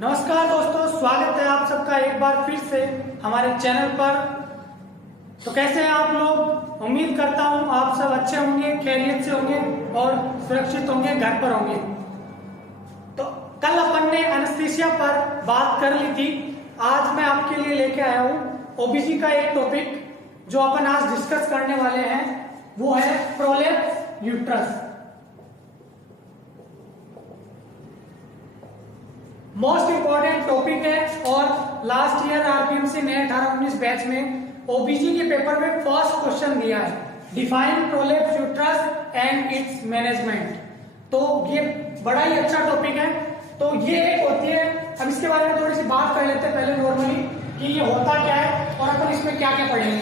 नमस्कार दोस्तों, स्वागत है आप सबका एक बार फिर से हमारे चैनल पर। तो कैसे हैं आप लोग? उम्मीद करता हूं आप सब अच्छे होंगे, खैरियत से होंगे और सुरक्षित होंगे, घर पर होंगे। तो कल अपन ने एनेस्थीसिया पर बात कर ली थी। आज मैं आपके लिए लेके आया हूं ओबीसी का एक टॉपिक जो अपन आज डिस्कस करने वाले हैं, वो है prolapse uterus. Most important topic है और लास्ट ईयर आरपीएमसी ने 18-19 बैच में ओबीसी के पेपर में फर्स्ट क्वेश्चन दिया है, define prolapse uterus and it's management. तो ये बड़ा ही अच्छा टॉपिक है। तो ये एक होती है, अब इसके बारे में थोड़ी सी बात कर लेते हैं पहले नॉर्मली कि ये होता क्या है और अपन इसमें क्या क्या पढ़ेंगे।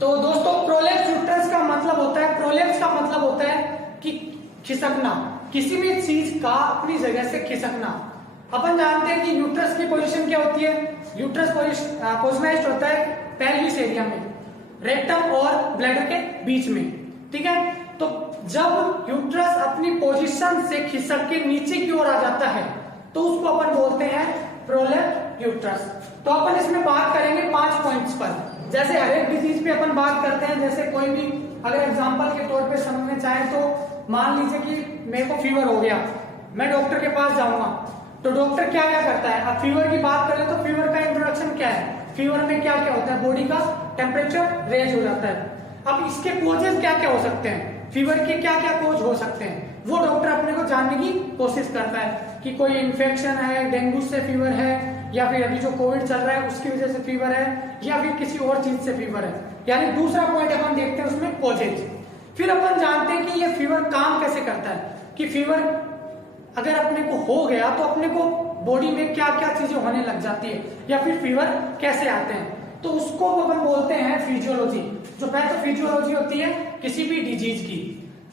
तो दोस्तों, प्रोलेप्स यूट्रस का मतलब होता है, प्रोलेप्स का मतलब होता है कि खिसकना, किसी भी चीज का अपनी जगह से खिसकना। अपन जानते हैं कि यूट्रस की पोजीशन क्या होती है। यूट्रस पोजिशनाइज्ड होता है पेल्विस एरिया में, रेक्टम और ब्लैडर के बीच में, ठीक है। तो जब यूट्रस अपनी पोजीशन से खिसक के नीचे की ओर आ जाता है तो उसको अपन बोलते हैं प्रोलेप्स यूट्रस। तो अपन इसमें बात करेंगे 5 पॉइंट्स पर। जैसे हर एक डिजीज पे अपन बात करते हैं, जैसे कोई भी अगर एग्जांपल के तौर पे समझना चाहे तो मान लीजिए कि मेरे को फीवर हो गया, मैं डॉक्टर के पास जाऊंगा तो डॉक्टर क्या क्या करता है। अब फीवर की बात करें तो फीवर का इंट्रोडक्शन क्या है, फीवर में क्या क्या होता है, बॉडी का टेम्परेचर रेज हो जाता है। अब इसके कोजेस क्या क्या हो सकते हैं, फीवर के क्या क्या कोज हो सकते हैं, वो डॉक्टर अपने को जानने की कोशिश करता है कि कोई इन्फेक्शन है, डेंगू से फीवर है, या फिर अभी जो कोविड चल रहा है उसकी वजह से फीवर है, या फिर किसी और चीज से फीवर है। यानी दूसरा पॉइंट अपन देखते हैं उसमें कोजेज। फिर अपन जानते हैं कि ये फीवर काम कैसे करता है, कि फीवर अगर अपने को हो गया तो अपने को बॉडी में क्या क्या चीजें होने लग जाती है, या फिर फीवर कैसे आते हैं, तो उसको अपन बोलते हैं फिजियोलॉजी, जो पैथोफिजियोलॉजी होती है किसी भी डिजीज की।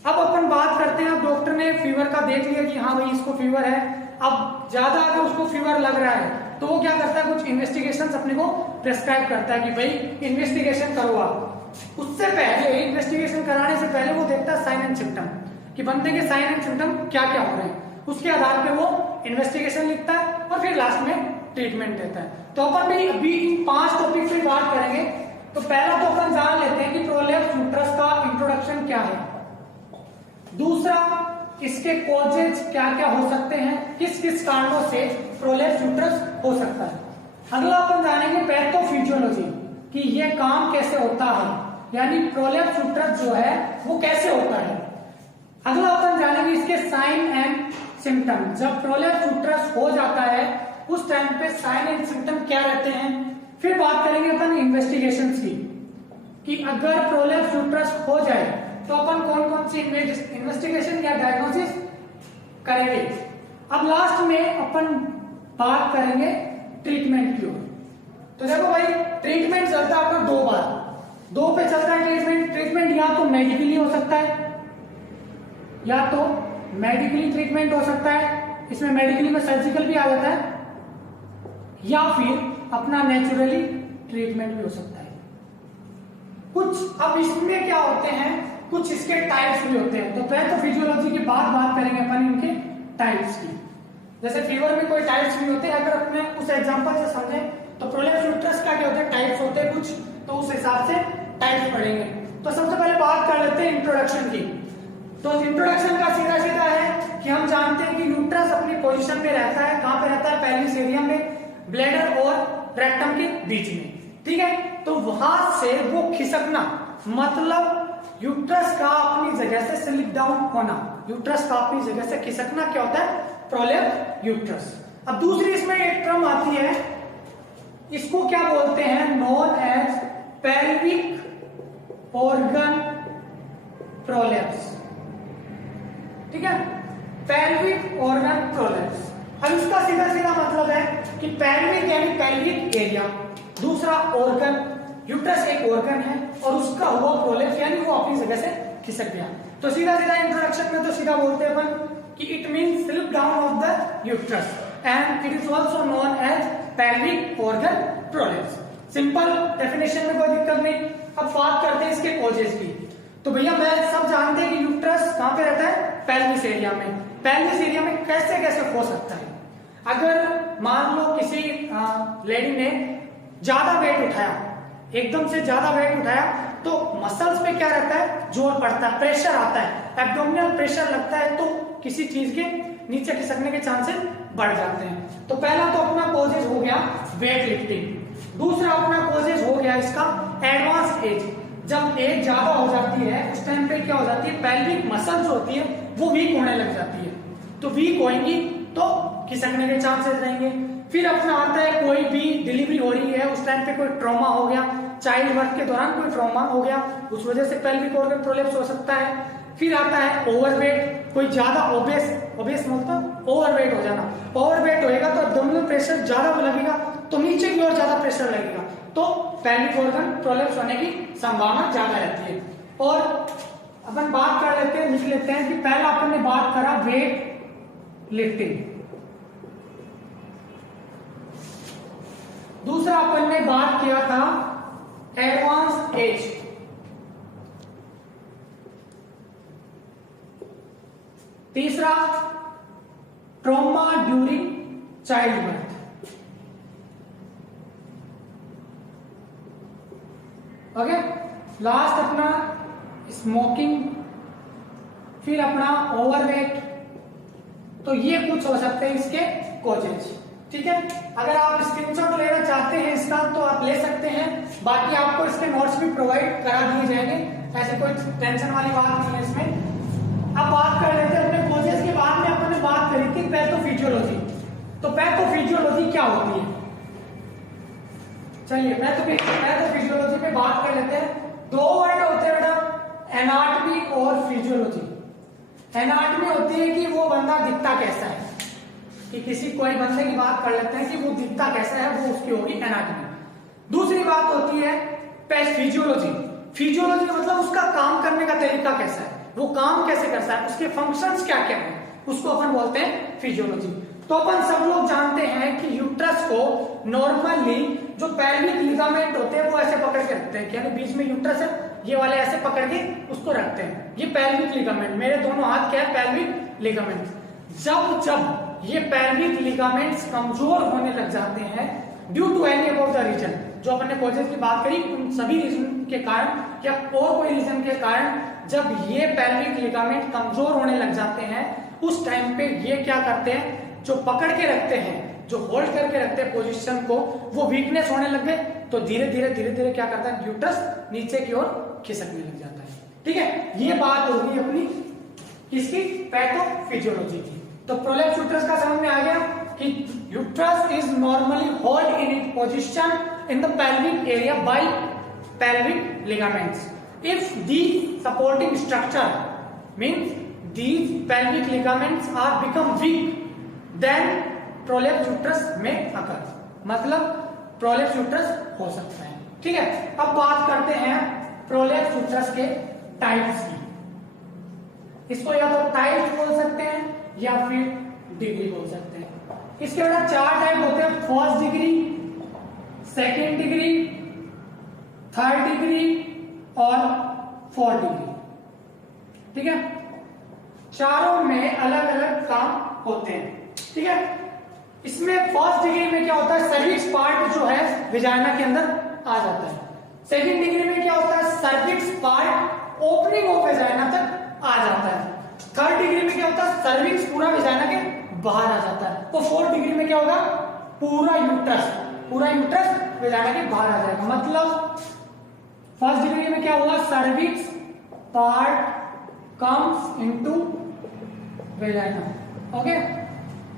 अब अपन बात करते हैं, अब डॉक्टर ने फीवर का देख लिया कि हाँ भाई इसको फीवर है। अब ज्यादा अगर उसको फीवर लग रहा है तो वो क्या करता है, कुछ इन्वेस्टिगेशन अपने को प्रेस्क्राइब करता है कि भाई इन्वेस्टिगेशन करो आप। उससे पहले, इन्वेस्टिगेशन कराने से पहले वो देखता है साइन एंड सिम्टम, कि बंदे के साइन एंड सिम्टम क्या क्या हो रहे हैं। उसके आधार पे वो इन्वेस्टिगेशन लिखता है और फिर लास्ट में ट्रीटमेंट देता है। तो अपन भी अभी इन 5 टॉपिक पे बात करेंगे। तो पहला तो अपन जान लेते हैं कि प्रोलेप्स यूट्रस का इंट्रोडक्शन क्या है, दूसरा इसके कॉजेज क्या क्या हो सकते हैं, किस किस कारणों से प्रोलेप्स यूट्रस हो सकता है। अगला अपन जानेंगे पैथोफिजियोलॉजी, कि ये काम कैसे होता है, यानी प्रोलेप्स यूट्रस जो है वो कैसे होता है। अगला अपन जानेंगे इसके साइन एंड सिम्टम, जब प्रोलेप्स यूट्रस हो जाता है उस टाइम पे साइन एंड सिम्टम क्या रहते हैं। फिर बात करेंगे अपन इन्वेस्टिगेशंस की, कि अगर प्रोलेप्स यूट्रस हो जाए तो अपन कौन कौन सी इन्वेस्टिगेशन या डायग्नोसिस करेंगे। अब लास्ट में अपन बात करेंगे ट्रीटमेंट की ओर। तो देखो भाई, ट्रीटमेंट चलता है अपना 2 बार, 2 पे चलता है ट्रीटमेंट या तो मेडिकली हो सकता है, या तो मेडिकली ट्रीटमेंट हो सकता है, इसमें मेडिकली में सर्जिकल भी आ जाता है, या फिर अपना नेचुरली ट्रीटमेंट भी हो सकता है कुछ। अब इसमें क्या होते हैं, कुछ इसके टाइप्स भी होते हैं। तो पैथोफिजियोलॉजी के बाद बात करेंगे अपन इनके टाइप्स की। जैसे फीवर में कोई टाइप्स भी होते हैं, अगर अपने उस एग्जांपल से समझें तो प्रोलेप्स यूट्रस का क्या होता है, टाइप्स होते हैं कुछ, तो उस हिसाब से टाइप्स पढ़ेंगे। तो सबसे पहले बात कर लेते हैं इंट्रोडक्शन की। तो इंट्रोडक्शन का सीधा सीधा है कि हम जानते हैं कि यूट्रस अपनी पोजीशन में रहता है, कहां पे रहता है, पेल्विस एरिया में, ब्लैडर और रेक्टम के बीच में, ठीक है। तो वहां से वो खिसकना, मतलब यूट्रस का अपनी जगह से स्लिप डाउन होना, यूट्रस का अपनी जगह से खिसकना क्या होता है, प्रोलेप्स यूट्रस। अब दूसरी इसमें एक टर्म आती है, इसको क्या बोलते हैं, known as pelvic organ prolapse, ठीक है, पेल्विक ऑर्गन प्रोलेप्स। अब इसका सीधा सीधा मतलब है कि पेल्विक यानी पेल्विक एरिया, दूसरा ऑर्गन, यूट्रस एक ऑर्गन है और उसका हुआ प्रोलेप्स यानी वो अपनी जगह से खिसक गया। तो सीधा सीधा इंट्रोडक्शन में तो सीधा बोलते हैं अपन कि it means slip down of the uterus and it is also known as pelvic organ prolapse. Simple definition में कोई दिक्कत नहीं। अब बात करते हैं इसके कॉजेज की। तो भैया मैं सब जानते हैं कि यूट्रस कहां पे रहता है, पेल्विस एरिया में। पेल्विस एरिया में कैसे कैसे हो सकता है। अगर मान लो किसी लेडी ने ज्यादा वेट उठाया, एकदम से ज्यादा वेट उठाया, तो मसल्स पे क्या रहता है, जोर पड़ता है, प्रेशर आता है, एब्डोमिनल प्रेशर लगता है, तो किसी चीज के नीचे खिसकने के चांसेस बढ़ जाते हैं। तो पहला तो अपना कॉजेज हो गया वेट लिफ्टिंग। दूसरा अपना कॉजेज हो गया इसका एडवांस एज। जब एज ज्यादा हो जाती है उस टाइम पे क्या हो जाती है, पेल्विक मसल्स होती है वो वीक होने लग जाती है, तो वीक होएंगी तो खिसकने के चांसेस रहेंगे। फिर अपना आता है कोई भी डिलीवरी हो रही है उस टाइम पे कोई ट्रॉमा हो गया, चाइल्ड बर्थ के दौरान कोई ट्रॉमा हो गया, उस वजह से पेल्विक ऑर्गन प्रोलैप्स हो सकता है। फिर आता है ओवरवेट, कोई ज्यादा ओबेस मतलब ओवरवेट हो जाना। ओवरवेट होएगा तो एब्डोमिनल प्रेशर ज्यादा लगेगा, तो नीचे की ओर ज्यादा प्रेशर लगेगा, तो पेल्विक ऑर्गन प्रोलैप्स होने की संभावना ज्यादा रहती है। और अपन बात कर लेते हैं, लिख लेते हैं कि पहला अपन ने बात करा वेट लिफ्टिंग, दूसरा अपन ने बात किया था एडवांस एज, तीसरा trauma during child birth, okay. Last अपना स्मोकिंग, फिर अपना ओवरवेट। तो ये कुछ हो सकते हैं इसके कॉजेज, ठीक है। अगर आप स्क्रीनशॉट लेना चाहते हैं इसका तो आप ले सकते हैं, बाकी आपको इसके नोट्स भी प्रोवाइड करा दिए जाएंगे, ऐसे कोई टेंशन वाली बात नहीं है इसमें। अब बात कर लेते हैं अपने कॉजेज के। बाद में अपन ने बात करी थी पैथोफिजियोलॉजी। तो पैथोफिजियोलॉजी क्या होती है, चलिए पैथोफिजियोलॉजी पे बात कर लेते हैं। दो वर्ड होते हैं बेटा, एनाटॉमी और फिजियोलॉजी। एनाटॉमी होती है कि वो बंदा दिखता कैसा है, कि किसी कोई बंदे की बात कर लेते हैं कि वो दिखता कैसा है, वो उसकी होगी एनाटॉमी। दूसरी बात होती है फिजियोलॉजी। फिजियोलॉजी मतलब उसका काम करने का तरीका कैसा है, वो काम कैसे करता है, उसके फंक्शंस क्या क्या है, उसको अपन बोलते हैं फिजियोलॉजी। तो अपन सब लोग जानते हैं कि यूट्रस को नॉर्मली जो पेल्विक लिगामेंट होते हैं वो ऐसे पकड़ के रखते हैं, यानी बीच में यूट्रस है, ये वाले ऐसे पकड़ के उसको रखते हैं, ये पेल्विक लिगामेंट। मेरे दोनों हाथ क्या है, पेल्विक लिगामेंट। जब जब ये पेल्विक लिगामेंट्स कमजोर होने लग जाते हैं due to any about the reason, जो अपन ने कॉजेज की बात करी, उन सभी रीजन के कारण या और कोई रीजन के कारण जब ये पेल्विक लिगामेंट कमजोर होने लग जाते हैं, उस टाइम पे ये क्या करते हैं, जो पकड़ के रखते हैं, जो होल्ड करके रखते हैं पोजीशन को, वो वीकनेस होने लग गए, तो धीरे धीरे क्या करता है, यूट्रस नीचे की ओर खिसकने लग जाता है, ठीक है। ये बात होगी अपनी किसकी, पैथोफिजियोलॉजी की। तो प्रोलैप्स यूट्रस का समझ में आ गया कि uterus is normally hold in it position in the pelvic area bye pelvic ligaments. If these supporting structure means these pelvic ligaments are become weak, then prolapse uterus may occur. मतलब prolapse uterus हो सकता है, ठीक है। अब बात करते हैं prolapse uterus के टाइप्स की। इसको या तो टाइप बोल सकते हैं या फिर डिग्री बोल सकते हैं। इसके बाद 4 टाइप होते हैं, first degree, second degree, third degree और 4 डिग्री, ठीक है। चारों में अलग अलग काम होते हैं, ठीक है। इसमें फर्स्ट डिग्री में क्या होता है, सर्विक्स पार्ट जो है विजाइना के अंदर आ जाता है। सेकंड डिग्री में क्या होता है, cervix part opening of vagina तक आ जाता है। थर्ड डिग्री में क्या होता है, सर्विक्स पूरा विजाइना के बाहर आ जाता है। तो फोर्थ डिग्री में क्या होगा, पूरा यूट्रस विजाइना के बाहर आ जाएगा। मतलब फर्स्ट डिग्री में क्या हुआ, cervix part comes into vagina, okay.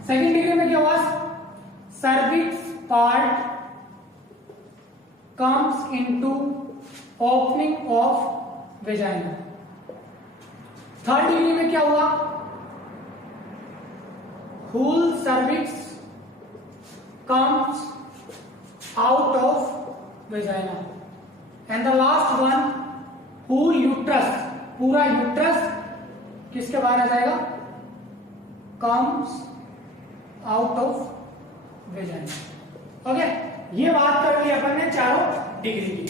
Second degree में क्या हुआ, cervix part comes into opening of vagina. Third degree में क्या हुआ, whole cervix comes out of vagina. And the last one, whole uterus, पूरा यूट्रस किसके बाहर आ जाएगा, comes out of vagina, okay. ये बात कर ली अपन ने चारों डिग्री की।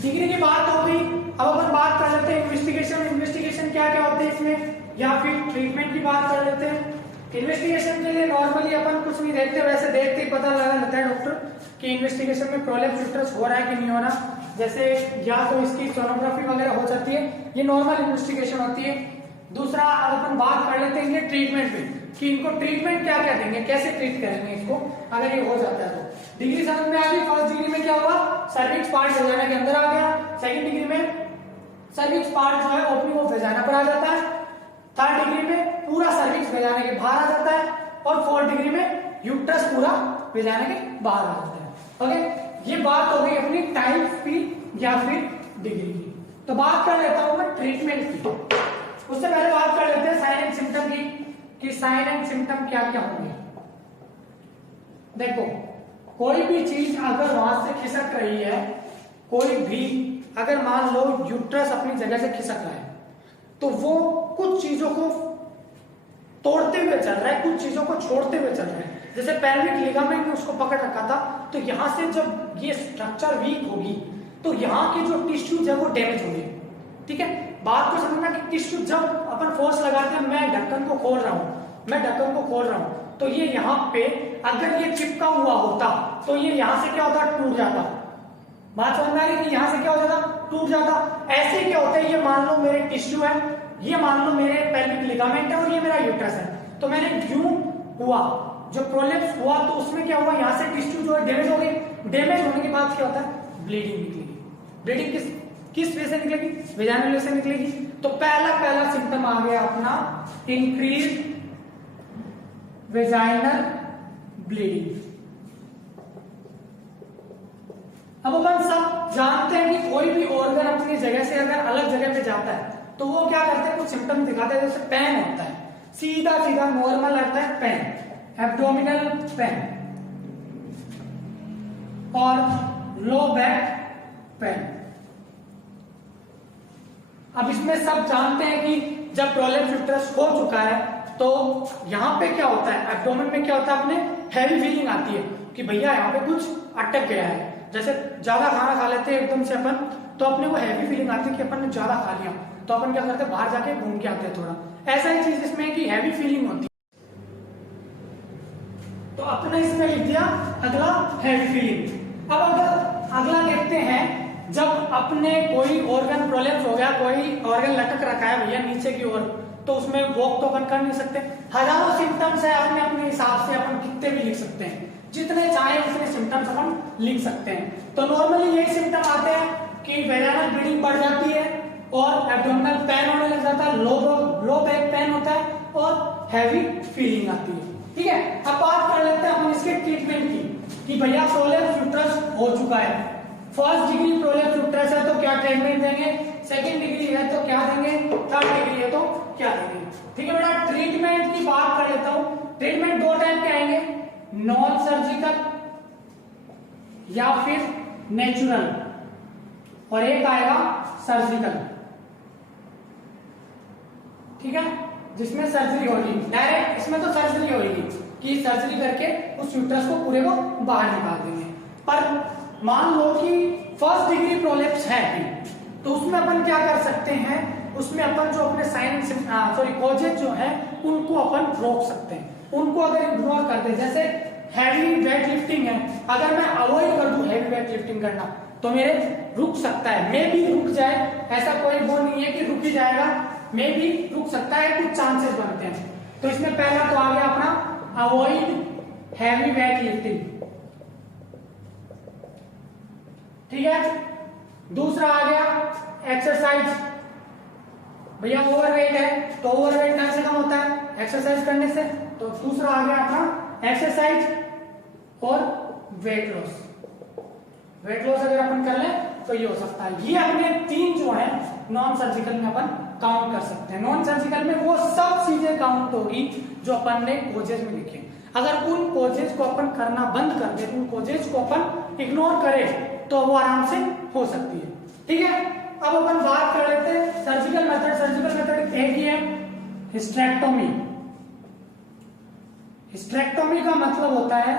डिग्री की बात हो गई, अब अपन बात कर लेते हैं इन्वेस्टिगेशन क्या क्या होते हैं इसमें, या फिर ट्रीटमेंट की बात कर लेते हैं। इन्वेस्टिगेशन के लिए नॉर्मली अपन कुछ नहीं देखते, वैसे देखते ही पता लगा लेता है डॉक्टर कि इन्वेस्टिगेशन में प्रोलेप्स यूट्रस हो रहा है कि नहीं हो रहा। जैसे या तो इसकी सोनोग्राफी वगैरह हो जाती है, ये नॉर्मल इन्वेस्टिगेशन होती है। दूसरा अब अपन बात कर लेते हैं इनके ट्रीटमेंट पे कि इनको ट्रीटमेंट क्या क्या देंगे, कैसे ट्रीट करेंगे इसको अगर ये हो जाता है तो। डिग्री समझ में आ गई। फर्स्ट डिग्री में क्या हुआ, सर्विक्स पार्ट वेजाइना के अंदर आ गया। सेकंड डिग्री में सर्विक्स पार्ट जो है ओपनिंग ऑफ वेजाइना पर आ जाता है। थर्ड डिग्री में पूरा सर्विक्स वेजाइना के बाहर आ जाता है। और फोर्थ डिग्री में यूट्रस पूरा वेजाइना के बाहर आ जाता है। ओके, ये बात हो गई अपनी टाइप की या फिर डिग्री की। तो बात कर लेता हूं मैं ट्रीटमेंट की। उससे पहले बात कर लेते हैं साइन एंड सिम्टम की कि साइन एंड सिम्टम क्या क्या होंगे। देखो, कोई भी चीज अगर वहां से खिसक रही है, कोई भी अगर मान लो यूट्रस अपनी जगह से खिसक रहा है, तो वो कुछ चीजों को तोड़ते हुए चल रहा है, कुछ चीजों को छोड़ते हुए चल रहा है। जैसे पेल्विक लिगामेंट ने उसको पकड़ रखा था, तो यहां से जब ये स्ट्रक्चर वीक होगी तो यहाँ के जो टिश्यूज है वो डैमेज होंगे। ठीक है, बात को समझना कि टिश्यू जब अपन फोर्स लगाते हैं, मैं ढक्कन को खोल रहा हूं, तो ये यहाँ पे अगर ये चिपका हुआ होता तो ये यहाँ से क्या होता, टूट जाता। बात समझ में आ रही कि यहाँ से क्या हो जाता, टूट जाता। ऐसे क्या होता है, ये मान लो मेरे टिश्यू है, ये मान लो मेरे पेल्विक लिगामेंट है और ये मेरा यूट्रस है। तो मैंने यूं हुआ, जो प्रोलेप्स हुआ तो उसमें क्या हुआ, यहाँ से टिश्यू जो है डैमेज हो गई। डैमेज होने के बाद क्या होता है, ब्लीडिंग निकलेगी। ब्लीडिंग किस वे से निकलेगी, वेजाइनल वे से निकलेगी। तो पहला सिम्टम आ गया अपना इंक्रीज वेजाइनल ब्लीडिंग। अब अपन सब जानते हैं कि कोई भी ऑर्गन अपनी जगह से अगर अलग जगह पे जाता है तो वो क्या करते हैं, कुछ सिम्टम दिखाते हैं। जैसे पेन होता है, सीधा सीधा नॉर्मल लगता है पेन, एब्डोमिनल पेन और लो बैक पेन। अब इसमें सब जानते हैं कि जब प्रोलेप्स यूट्रस हो चुका है तो यहां पे क्या होता है, एब्डोमेन में क्या होता है, अपने हैवी फीलिंग आती है कि भैया यहाँ पे कुछ अटक गया है। जैसे ज्यादा खाना खा लेते हैं एकदम से अपन, तो अपने को हैवी फीलिंग आती है कि अपन ने ज्यादा खा लिया, तो अपन क्या करते हैं, बाहर जाके घूम के आते हैं थोड़ा। ऐसा ही चीज इसमें कि हैवी फीलिंग होती है। तो अपने इसमें लिख दिया अगला हैवी फीलिंग। अब अगर अगला देखते हैं, जब अपने कोई ऑर्गन प्रोलेप्स हो गया, कोई ऑर्गन लटक रखा है भैया नीचे की ओर, तो उसमें वॉक तो अपन कर नहीं सकते। हजारों सिम्टम्स है, अपने अपने हिसाब से अपन कितने भी लिख सकते हैं, जितने चाहे उतने सिम्टम्स अपन लिख सकते हैं। तो नॉर्मली यही सिम्टम आते हैं कि वेजाइनल ब्लीडिंग बढ़ जाती है और एब्डोमिनल पेन होने लग जाता है, लो बैक पेन होता है और हैवी फीलिंग आती है। ठीक है, अब बात कर लेते हैं हम इसके ट्रीटमेंट की कि भैया प्रोलेप्स यूट्रस हो चुका है। फर्स्ट डिग्री प्रोलेप्स यूट्रस है तो क्या ट्रीटमेंट देंगे, सेकंड डिग्री है तो क्या देंगे, थर्ड डिग्री है तो क्या देंगे। ठीक है बेटा, ट्रीटमेंट की बात कर लेता हूं। ट्रीटमेंट दो टाइप के आएंगे, नॉन सर्जिकल या फिर नेचुरल, और एक आएगा सर्जिकल। ठीक है, जिसमें सर्जरी होगी डायरेक्ट, इसमें तो सर्जरी होगी कि सर्जरी करके उस यूट्रस को पूरे को बाहर निकाल देंगे। पर मान लो कि फर्स्ट डिग्री प्रोलेप्स है तो उसमें अपन क्या कर सकते हैं, उसमें अपन जो अपने कॉजेज जो है उनको अपन रोक सकते हैं। उनको अगर इग्नोर कर दे, जैसे हैवी वेट लिफ्टिंग है, अगर मैं अवॉइड कर दूं हैवी वेट लिफ्टिंग करना तो मेरे रुक सकता है, मे भी रुक जाए, ऐसा कोई वो नहीं है कि रुक ही जाएगा, मे भी रुक सकता है, कुछ चांसेस बनते हैं। तो इसमें पहला तो आ गया अपना अवॉइड हैवी वेट लिफ्टिंग। ठीक है, दूसरा आ गया एक्सरसाइज। भैया ओवरवेट है तो ओवरवेट कहां से कम होता है, एक्सरसाइज करने से। तो दूसरा आ गया अपना एक्सरसाइज और वेट लॉस। वेट लॉस अगर अपन कर ले तो ये हो सकता है। ये अपने तीन जो है नॉन सर्जिकल में अपन काउंट कर सकते हैं। नॉन सर्जिकल में वो सब चीजें काउंट होगी जो अपन ने कोजेज में लिखे। अगर उन कोजेज को अपन करना बंद कर दे, उन कोजेज को अपन इग्नोर करें तो वो आराम से हो सकती है। ठीक है, अब अपन बात कर लेते हैं सर्जिकल मेथड। सर्जिकल मेथड एक ही है, हिस्टेरेक्टोमी। हिस्टेरेक्टोमी का मतलब होता है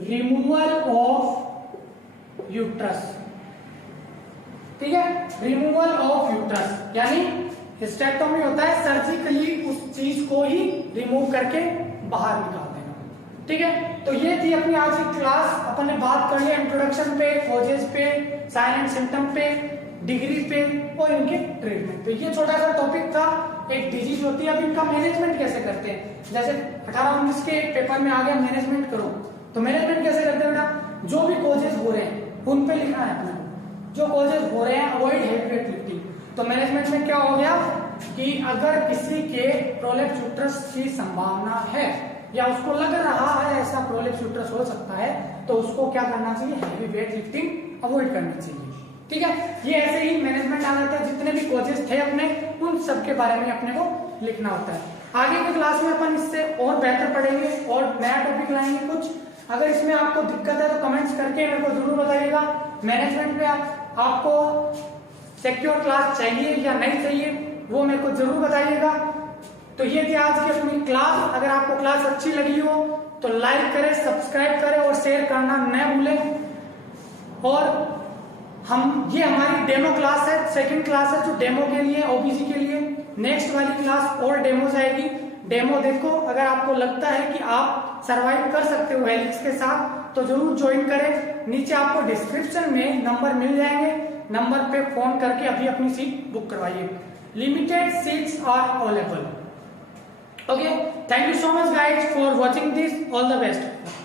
रिमूवल ऑफ यूट्रस। ठीक है, रिमूवल ऑफ यूट्रस, यानी हिस्टेरेक्टोमी होता है सर्जिकली उस चीज को ही रिमूव करके बाहर निकाल देना। ठीक है, तो ये थी अपनी आज की क्लास। अपन ने बात कर लिया इंट्रोडक्शन पे, कॉजेज पे, साइन एंड सिम्टम पे, डिग्री पे और इनके ट्रीटमेंट पे। ये छोटा सा टॉपिक था, एक डिजीज होती है। अब इनका मैनेजमेंट कैसे करते हैं, जैसे 18-19 के पेपर में आ गया मैनेजमेंट करो, तो मैनेजमेंट कैसे करते हैं बेटा, जो भी कॉजेज हो रहे हैं उन पे लिखना है अपने को। जो कॉजेज हो रहे हैं अवॉइड हेवी वेट लिफ्टिंग। तो मैनेजमेंट में क्या हो गया कि अगर किसी के प्रोलेप्स यूट्रस की संभावना है या उसको लग रहा है ऐसा प्रोलेप्स यूट्रस हो सकता है, तो उसको क्या करना चाहिए, हेवी वेट लिफ्टिंग अवॉइड करनी चाहिए। ठीक है, ये ऐसे ही मैनेजमेंट आ जाता है। जितने भी कॉजेज थे अपने, उन सब के बारे में अपने को लिखना होता है। आगे की क्लास में अपन इससे और बेहतर पढ़ेंगे और नया टॉपिक लाएंगे कुछ। अगर इसमें आपको दिक्कत है तो कमेंट्स करके मेरे को जरूर बताइएगा। मैनेजमेंट में आपको सिक्योर क्लास चाहिए या नहीं चाहिए, वो मेरे को जरूर बताइएगा। तो ये थी आज की अपनी क्लास। अगर आपको क्लास अच्छी लगी हो तो लाइक करें, सब्सक्राइब करें और शेयर करना न भूलें। और ये हमारी डेमो क्लास है, सेकंड क्लास है जो डेमो के लिए, ओबीसी के लिए। नेक्स्ट वाली क्लास और डेमोस आएगी। डेमो देखो, अगर आपको लगता है कि आप सरवाइव कर सकते हो हेलिक्स के साथ तो जरूर ज्वाइन करें। नीचे आपको डिस्क्रिप्शन में नंबर मिल जाएंगे, नंबर पे फोन करके अभी अपनी सीट बुक करवाइए। Limited seats are available. Okay, thank you so much guys for watching this. All the best.